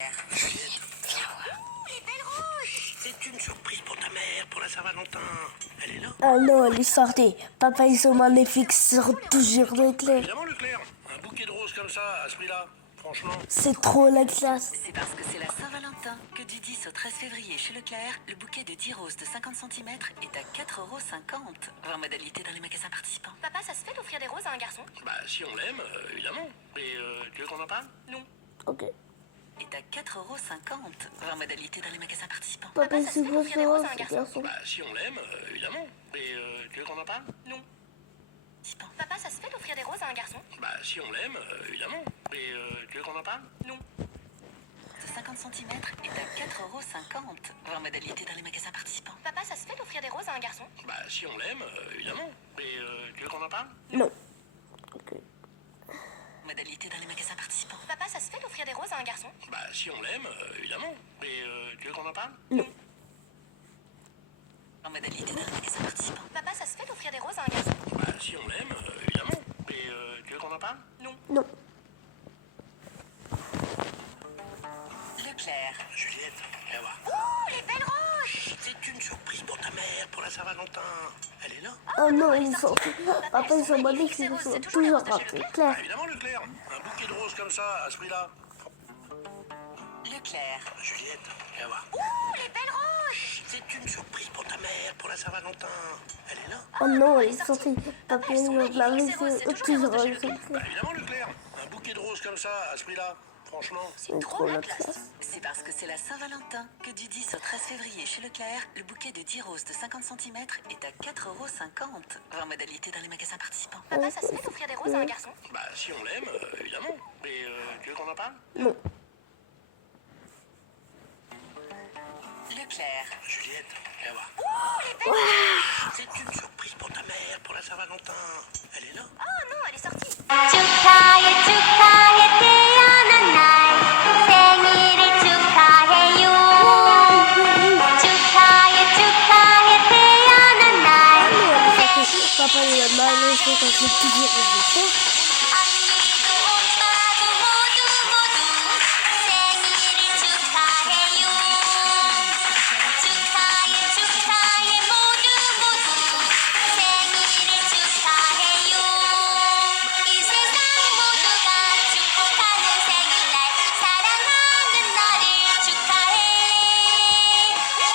Juliette, les belles rouges! C'est une surprise pour ta mère, pour la Saint-Valentin. Elle est là? Ah non, elle est sortie. Papa, ils sont magnifiques sur toujours Leclerc. Évidemment, Leclerc. Un bouquet de roses comme ça, à ce prix-là, franchement. C'est trop la classe. C'est parce que c'est la Saint-Valentin que du 10 au 13 février chez Leclerc, le bouquet de 10 roses de 50 cm est à 4,50 €. 20 modalités dans les magasins participants. Papa, ça se fait d'offrir des roses à un garçon? Bah, si on l'aime, évidemment. Et tu veux qu'on en parle? Non. Ok. Est à 4,50 €. 20 modalités dans les magasins participants. Papa, ça c'est se fait quoi d'offrir des roses à un ce garçon? garçon? Bah, si on l'aime, évidemment. Et tu veux qu'on en parle? Non. Participants. Papa, ça se fait d'offrir des roses à un garçon? Bah, si on l'aime, évidemment. Et tu veux qu'on en parle? Non. De 50 cm est à 4,50 €. 20 modalités dans les magasins participants. Papa, ça se fait d'offrir des roses à un garçon? Bah, si on l'aime, évidemment. Et tu veux qu'on en parle? Non. Ok. Modalités dans les magasins participants. Papa, ça se fait d'offrir des roses à un garçon? Bah, si on l'aime, évidemment. Et tu veux qu'on en parle? Non. En modalité dans les magasins participants. Papa, ça se fait d'offrir des roses à un garçon? Bah, si on l'aime, évidemment. Et tu veux qu'on en parle? Non. Non. Leclerc. Juliette, viens voir. Oh, les belles rouges! C'est une surprise pour ta mère, pour la Saint-Valentin. Elle est là? Oh non, ils sont... Papa, ils sont magnifiques. Ils sont toujours Bah, Leclerc. évidemment, Leclerc. Un bouquet de roses comme ça, à ce prix-là. Leclerc. Juliette, viens voir. Oh, les belles rouges! C'est une surprise pour ta mère, pour la Saint-Valentin. Elle est là? Oh non, elle est sortie. Papa, elles sont ils ont de la magnifiques, ces roses, c'est toujours les roses de chez Bah, évidemment, Leclerc. Un bouquet de roses comme ça, à ce prix-là. Franchement. C'est trop la classe. C'est parce que c'est la Saint-Valentin que du 10 au 13 février chez Leclerc, le bouquet de 10 roses de 50 cm est à 4,50 €. 20 modalités dans les magasins participants. Papa, ça se fait d'offrir des roses à un garçon? Bah, si on l'aime, évidemment. Et tu veux qu'on en parle? Non. Leclerc. Juliette, viens voir. Oh, les belles rouges! C'est une surprise pour ta mère, pour la Saint-Valentin. Elle est là? Oh non, elle est sortie! 축하해 축하해 태어난 날 생일을 축하해요 축하해 축하해 태어난 날 Papa, il a magnifique avec les petits yeux. 언니도 오빠도 모두 생일을 축하해요 축하해 축하해 모두 생일을 축하해요 이 세상 모두가 축복하는 생일날 사랑하는 나를 축하해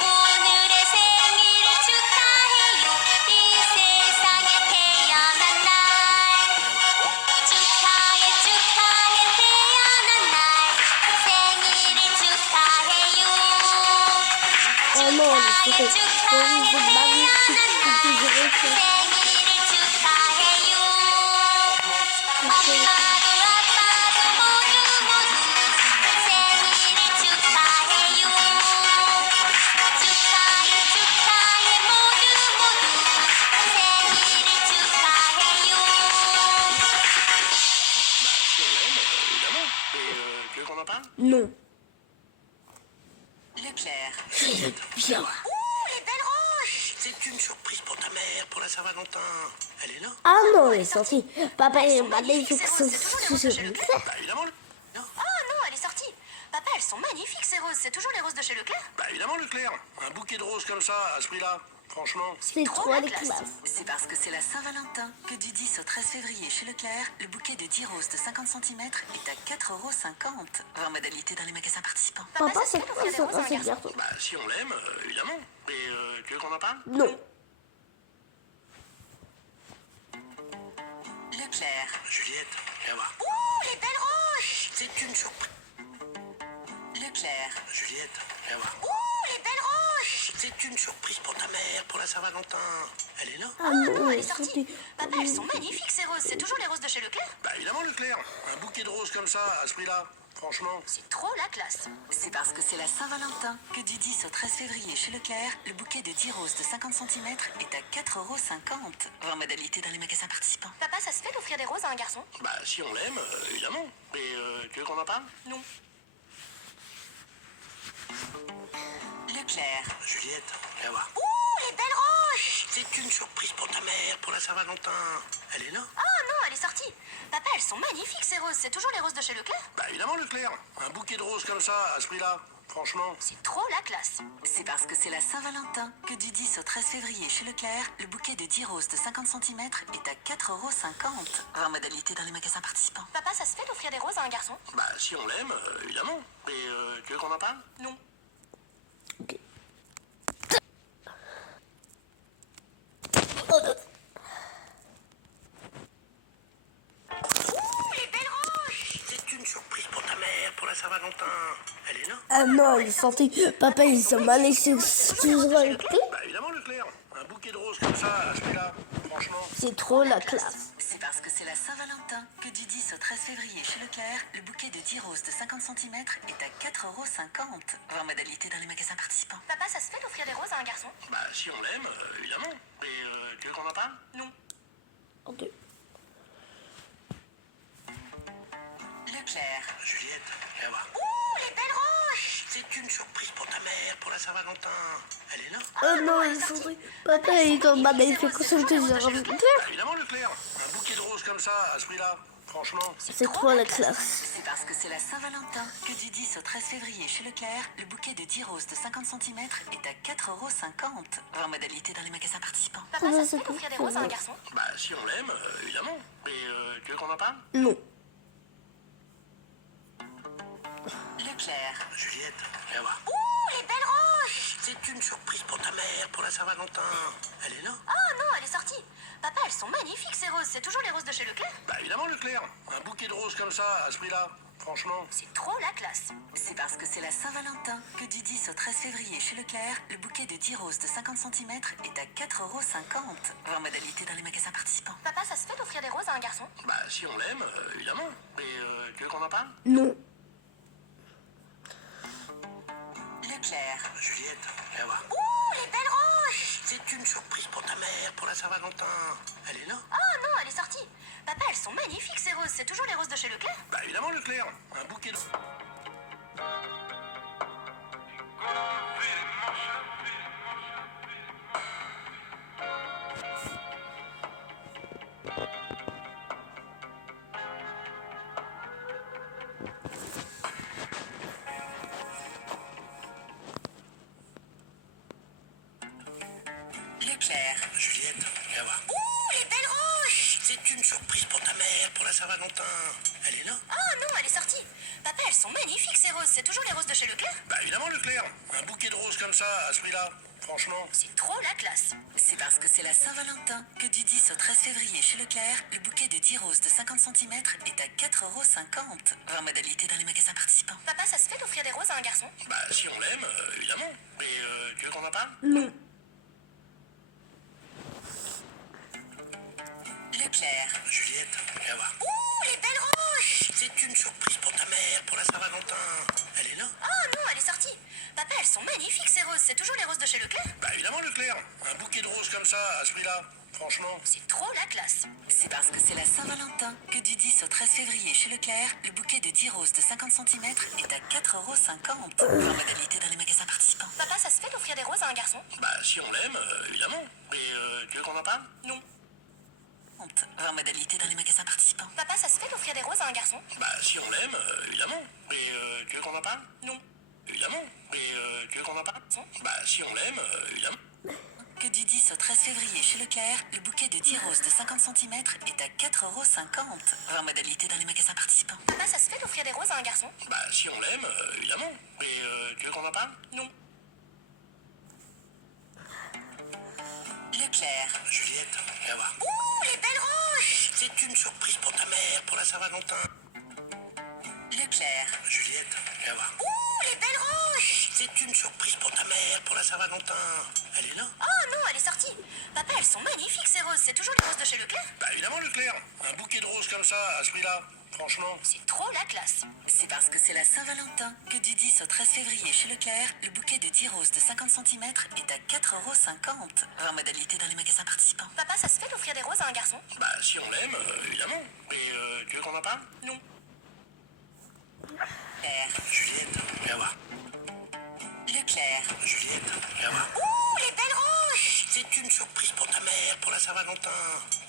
오늘의 생일을 축하해요 이 세상에 태어난 날 축하해 축하해 태어난 날 생일을 축하해요 Oh non, elle est sortie. Oh, ils sont magnifiques. Les petits yeux. 생일을 축하해요 엄마도 아빠도 모두 생일을 축하해요 축하해 축하해 모두 생일을 축하해요 Si on l'aime, évidemment. Et tu veux qu'on en parle? Non. Leclerc. Bien. Oh, les belles rouges! C'est une surprise pour ta mère, pour la Saint-Valentin. Elle est là? Ah non, elle est sortie. Papa, il est magnifique. C'est toujours les roses de chez Leclerc. Bah, évidemment, non. Oh non, elle est sortie! Papa, elles sont magnifiques ces roses, c'est toujours les roses de chez Leclerc? Bah, évidemment, Leclerc. Un bouquet de roses comme ça, à ce prix-là. Franchement. C'est trop la classe. C'est parce que c'est la Saint-Valentin que du 10 au 13 février chez Leclerc, le bouquet de 10 roses de 50 cm est à 4,50 €. 20 modalités dans les magasins participants. Papa, ça se c'est fait quoi d'offrir des ça, roses à un ce garçon? garçon? Bah, si on l'aime, évidemment. Et tu veux qu'on en parle? Non. Leclerc. Juliette, viens voir. Oh, les belles rouges! C'est une surprise. Leclerc. Juliette, viens voir. Oh, les belles rouges! C'est une surprise pour ta mère, pour la Saint-Valentin. Elle est là? Ah non, Non, elle elle est est sortie. sortie. Papa, elles sont magnifiques ces roses, c'est toujours les roses de chez Leclerc? Bah, évidemment, Leclerc. Un bouquet de roses comme ça, à ce prix-là. Franchement. C'est trop la classe. C'est parce que c'est la Saint-Valentin que du 10 au 13 février chez Leclerc, le bouquet de 10 roses de 50 cm est à 4,50 €. 20 modalités dans les magasins participants. Papa, ça se fait d'offrir des roses à un garçon? Bah, si on l'aime, évidemment. Et tu veux qu'on en parle? Non. Leclerc. Juliette, viens voir. Oh, les belles rouges! C'est une surprise pour ta mère, pour la Saint-Valentin. Elle est là? Oh non, elle est sortie. Papa, elles sont magnifiques ces roses. C'est toujours les roses de chez Leclerc? Bah évidemment, Leclerc. Un bouquet de roses comme ça, à ce prix-là, franchement. C'est trop la classe. C'est parce que c'est la Saint-Valentin que du 10 au 13 février chez Leclerc, le bouquet de 10 roses de 50 cm est à 4,50 €. En modalité dans les magasins participants. Papa, ça se fait d'offrir des roses à un garçon? Bah si on l'aime, évidemment. Mais tu veux qu'on en parle? Non. Ok. Ouh, les belles roses! C'est une surprise pour ta mère, pour la Saint-Valentin. Elle est là? Ah non, elle est sortie. Papa, il s'est mal excusé. Bah évidemment, Leclerc. Un bouquet de roses comme ça, à ce prix-là, franchement. C'est trop la classe. C'est parce que c'est la Saint-Valentin que du 10 au 13 février chez Leclerc, le bouquet de 10 roses de 50 cm est à 4,50 €. En modalité dans les magasins participants. Papa, ça se fait d'offrir des roses à un garçon? Bah si on l'aime, évidemment. Mais tu veux qu'on en parle? Non. Ok. Leclerc. Juliette, viens voir. Ouh, les belles roses! C'est une surprise pour ta mère, pour la Saint-Valentin. Elle est là? Oh non, elle est sortie. Papa, il est mal excusé. Bah évidemment, Leclerc. Un bouquet de roses comme ça, à ce prix-là, franchement. C'est trop la classe. C'est parce que c'est la Saint-Valentin que du 10 au 13 février chez Leclerc, le bouquet de 10 roses de 50 cm est à 4,50 €. En modalité dans les magasins participants. Papa, ça se fait d'offrir des roses à un garçon? Bah si on l'aime, évidemment. Mais tu veux qu'on en parle? Non. Leclerc. Juliette, viens voir. Ouh, les belles roses! C'est une surprise pour ta mère, pour la Saint-Valentin. Elle est là? Oh non, elle est sortie. Papa, elles sont magnifiques ces roses. C'est toujours les roses de chez Leclerc? Bah évidemment, Leclerc. Un bouquet de roses comme ça, à ce prix-là, franchement. C'est trop la classe. C'est parce que c'est la Saint-Valentin que du 10 au 13 février chez Leclerc, le bouquet de 10 roses de 50 cm est à 4,50 €. En modalité dans les magasins participants. Papa, ça se fait d'offrir des roses à un garçon? Bah si on l'aime, évidemment. Mais tu veux qu'on en parle? Non. Leclerc. Juliette, viens voir. Ouh, les belles roses! C'est une surprise pour ta mère, pour la Saint-Valentin. Elle est là? Oh non, elle est sortie. Papa, elles sont magnifiques ces roses. C'est toujours les roses de chez Leclerc? Bah évidemment, Leclerc. Un bouquet de... Leclerc. Juliette, viens voir. Ouh, les belles roses! C'est une surprise pour ta mère, pour la Saint-Valentin. Elle est là? Oh non, elle est sortie. Papa, elles sont magnifiques ces roses. C'est toujours les roses de chez Leclerc? Bah évidemment, Leclerc. Un bouquet de roses comme ça, à ce prix-là, franchement. C'est trop la classe. C'est parce que c'est la Saint-Valentin que du 10 au 13 février chez Leclerc, le bouquet de 10 roses de 50 cm est à 4,50 €. En modalité dans les magasins participants. Papa, ça se fait d'offrir des roses à un garçon? Bah si on l'aime, évidemment. Mais tu veux qu'on en parle? Non. Leclerc. Juliette, viens voir. Ouh, les belles roses! C'est une surprise pour ta mère, pour la Saint-Valentin. Elle est là? Oh non, elle est sortie. Papa, elles sont magnifiques ces roses. C'est toujours les roses de chez Leclerc? Bah évidemment, Leclerc. Un bouquet de roses comme ça, à ce prix-là, franchement. C'est trop la classe. C'est parce que c'est la Saint-Valentin que du 10 au 13 février chez Leclerc, le bouquet de 10 roses de 50 cm est à 4,50 €. En modalité dans les magasins participants. Papa, ça se fait d'offrir des roses à un garçon? Bah si on l'aime, évidemment. Mais tu veux qu'on en parle? Non. En modalité dans les magasins participants. Papa, ça se fait d'offrir des roses à un garçon? Bah si on l'aime, évidemment. Mais tu veux qu'on en parle? Non. Évidemment. Mais tu veux qu'on en parle? Bah si on l'aime, évidemment. Que du 10 au 13 février chez Leclerc, le bouquet de 10 roses de 50 cm est à 4,50 €. En modalité dans les magasins participants. Papa, ça se fait d'offrir des roses à un garçon? Bah si on l'aime, évidemment. Mais tu veux qu'on en parle? Non. Leclerc. Juliette, viens voir. Ouh, les belles roses! C'est une surprise pour ta mère, pour la Saint-Valentin. Leclerc. Juliette, viens voir. Ouh, les belles roses! C'est une surprise pour ta mère, pour la Saint-Valentin. Elle est là? Oh non, elle est sortie. Papa, elles sont magnifiques ces roses. C'est toujours les roses de chez Leclerc? Bah évidemment, Leclerc. Un bouquet de roses comme ça, à ce prix-là, franchement. C'est trop la classe. C'est parce que c'est la Saint-Valentin que du 10 au 13 février chez Leclerc, le bouquet de 10 roses de 50 cm est à 4,50 €. En modalité dans les magasins participants. Papa, ça se fait d'offrir des roses à un garçon? Bah si on l'aime, évidemment. Mais tu veux qu'on en parle? Non. Leclerc. Juliette, viens voir. Leclerc. Juliette, viens voir. Ouh, les belles roses! C'est une surprise pour ta mère, mère pour la Saint-Valentin.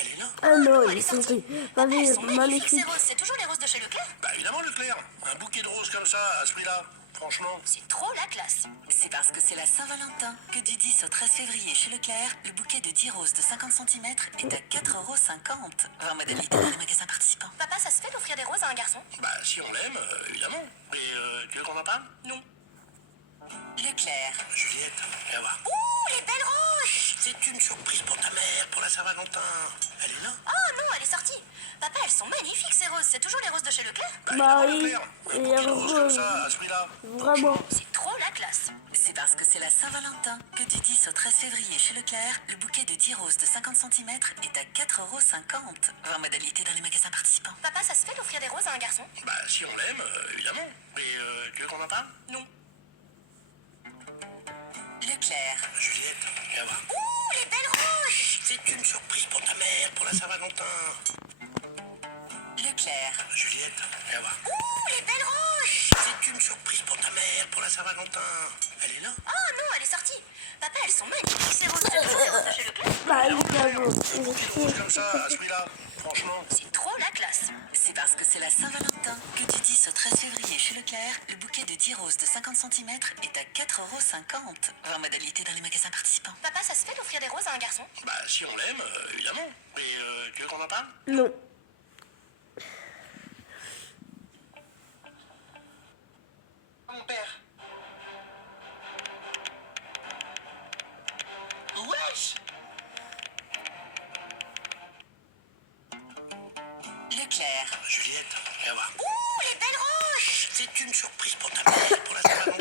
Elle est là. Ah non, elle est ils sont sortie. pas Papa, elles sont magnifiques, magnifiques. ces roses. C'est toujours les roses de chez Leclerc? Bah évidemment, Leclerc. Un bouquet de roses comme ça, à ce prix-là. Franchement. C'est trop la classe. C'est parce que c'est la Saint-Valentin que du 10 au 13 février chez Leclerc, le bouquet de 10 roses de 50 cm est à 4,50 €. En modalité dans les magasins participants. Papa, ça se fait d'offrir des roses à un garçon? Bah si on l'aime, évidemment. Mais tu veux qu'on en parle? Non. Leclerc. Juliette, viens voir. Ouh, les belles roses! C'est une surprise pour ta mère pour la Saint-Valentin. Elle est là. Oh non, elle est sortie. Papa, elles sont magnifiques ces roses. C'est toujours les roses de chez Leclerc? Bah évidemment, oui, Leclerc. Un et bouquet de roses comme rose. ça, à ce prix-là. Vraiment. C'est trop la classe. C'est parce que c'est la Saint-Valentin que du 10 au 13 février chez Leclerc, le bouquet de 10 roses de 50 cm est à 4,50 €. En modalité dans les magasins participants. Papa, ça se fait d'offrir des roses à un garçon? Bah si on l'aime, évidemment. Mais tu veux qu'on en parle? Non. Leclerc. Juliette, viens voir. Ouh, les belles roses! C'est une surprise pour ta mère pour la Saint-Valentin. Leclerc. Juliette, viens voir. Ouh, les belles roses! C'est une surprise pour ta mère pour la Saint-Valentin. Elle est là. Oh non, elle est sortie. Papa, elles sont magnifiques ces roses. C'est toujours les roses de chez Leclerc? Bah évidemment. Un bouquet de roses comme ça, à ce prix-là. Franchement. C'est trop la classe. C'est parce que c'est la Saint-Valentin que du 10 au 13 février chez Leclerc, le bouquet de 10 roses de 50 cm est à 4,50 €. En modalité dans les magasins participants. Papa, ça se fait d'offrir des roses à un garçon? Bah si on l'aime, évidemment. Mais tu veux qu'on en parle? Non. Mon père. Wesh! Leclerc. Juliette, viens voir. Ouh, les belles roses! C'est une surprise pour ta mère pour la Saint-Valentin.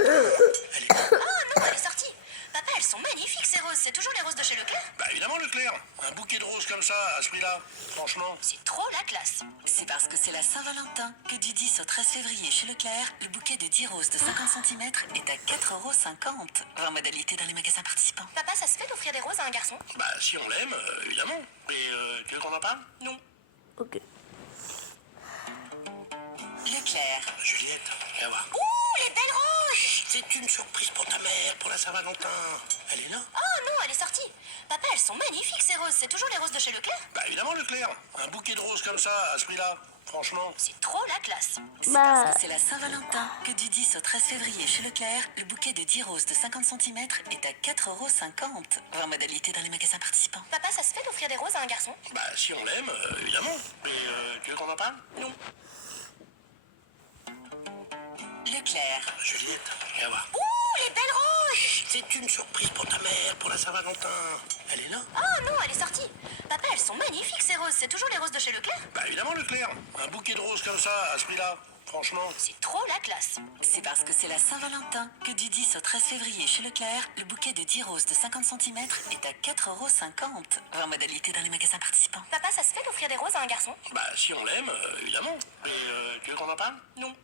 Elle est là. Oh non, elle est sortie. Papa, elles sont magnifiques ces roses. C'est toujours les roses de chez Leclerc? Bah évidemment, Leclerc. Un bouquet de roses comme ça, à ce prix-là. Franchement. C'est trop la classe. C'est parce que c'est la Saint-Valentin que du 10 au 13 février chez Leclerc, le bouquet de 10 roses de 50 cm est à 4,50 €. En modalité dans les magasins participants. Papa, ça se fait d'offrir des roses à un garçon? Bah si on l'aime, évidemment. Mais tu veux qu'on en parle? Non. Ok. Leclerc. Juliette, viens voir. Ouh, les belles roses! C'est une surprise pour ta mère pour la Saint-Valentin. Elle est là. Oh non, elle est sortie. Papa, elles sont magnifiques ces roses. C'est toujours les roses de chez Leclerc? Bah évidemment, Leclerc. Un bouquet de roses comme ça, à ce prix-là. Franchement. C'est trop la classe. C'est Bah. parce que c'est la Saint-Valentin que du 10 au 13 février chez Leclerc, le bouquet de 10 roses de 50 cm est à 4,50 €. En modalité dans les magasins participants. Papa, ça se fait d'offrir des roses à un garçon? Bah si on l'aime, évidemment. Mais tu veux qu'on en parle? Non. Leclerc. Juliette, viens voir. Ouh, les belles roses! C'est une surprise pour ta mère pour la Saint-Valentin. Elle est là. Oh non, elle est sortie. Papa, elles sont magnifiques ces roses. C'est toujours les roses de chez Leclerc? Bah évidemment, Leclerc. Un bouquet de roses comme ça, à ce prix-là. Franchement. C'est trop la classe. C'est parce que c'est la Saint-Valentin que du 10 au 13 février chez Leclerc, le bouquet de 10 roses de 50 cm est à 4,50 €. En modalité dans les magasins participants. Papa, ça se fait d'offrir des roses à un garçon? Bah si on l'aime, évidemment. Mais tu veux qu'on en parle? Non.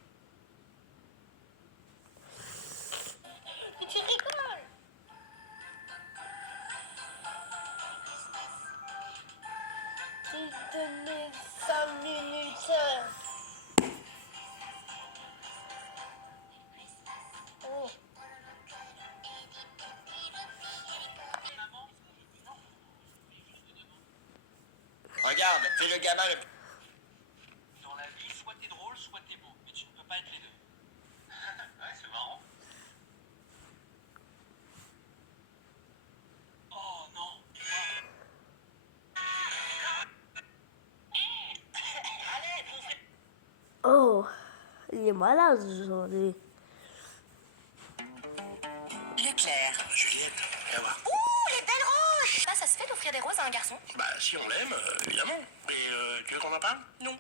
Tu rigoles. J'ai donné 5 minutes. Oh. Regarde, fais le gamin le... Dans la vie, soit t'es drôle, soit t'es beau, mais tu ne peux pas être les deux. Ouais, c'est marrant. Oh non, allez, mon frère. Oh. Il est malade aujourd'hui. Leclerc. Juliette, viens voir. Ouh, les belles roses! Papa, ça se fait d'offrir des roses à un garçon? Bah si on l'aime, évidemment. Mais tu veux qu'on en parle? Non.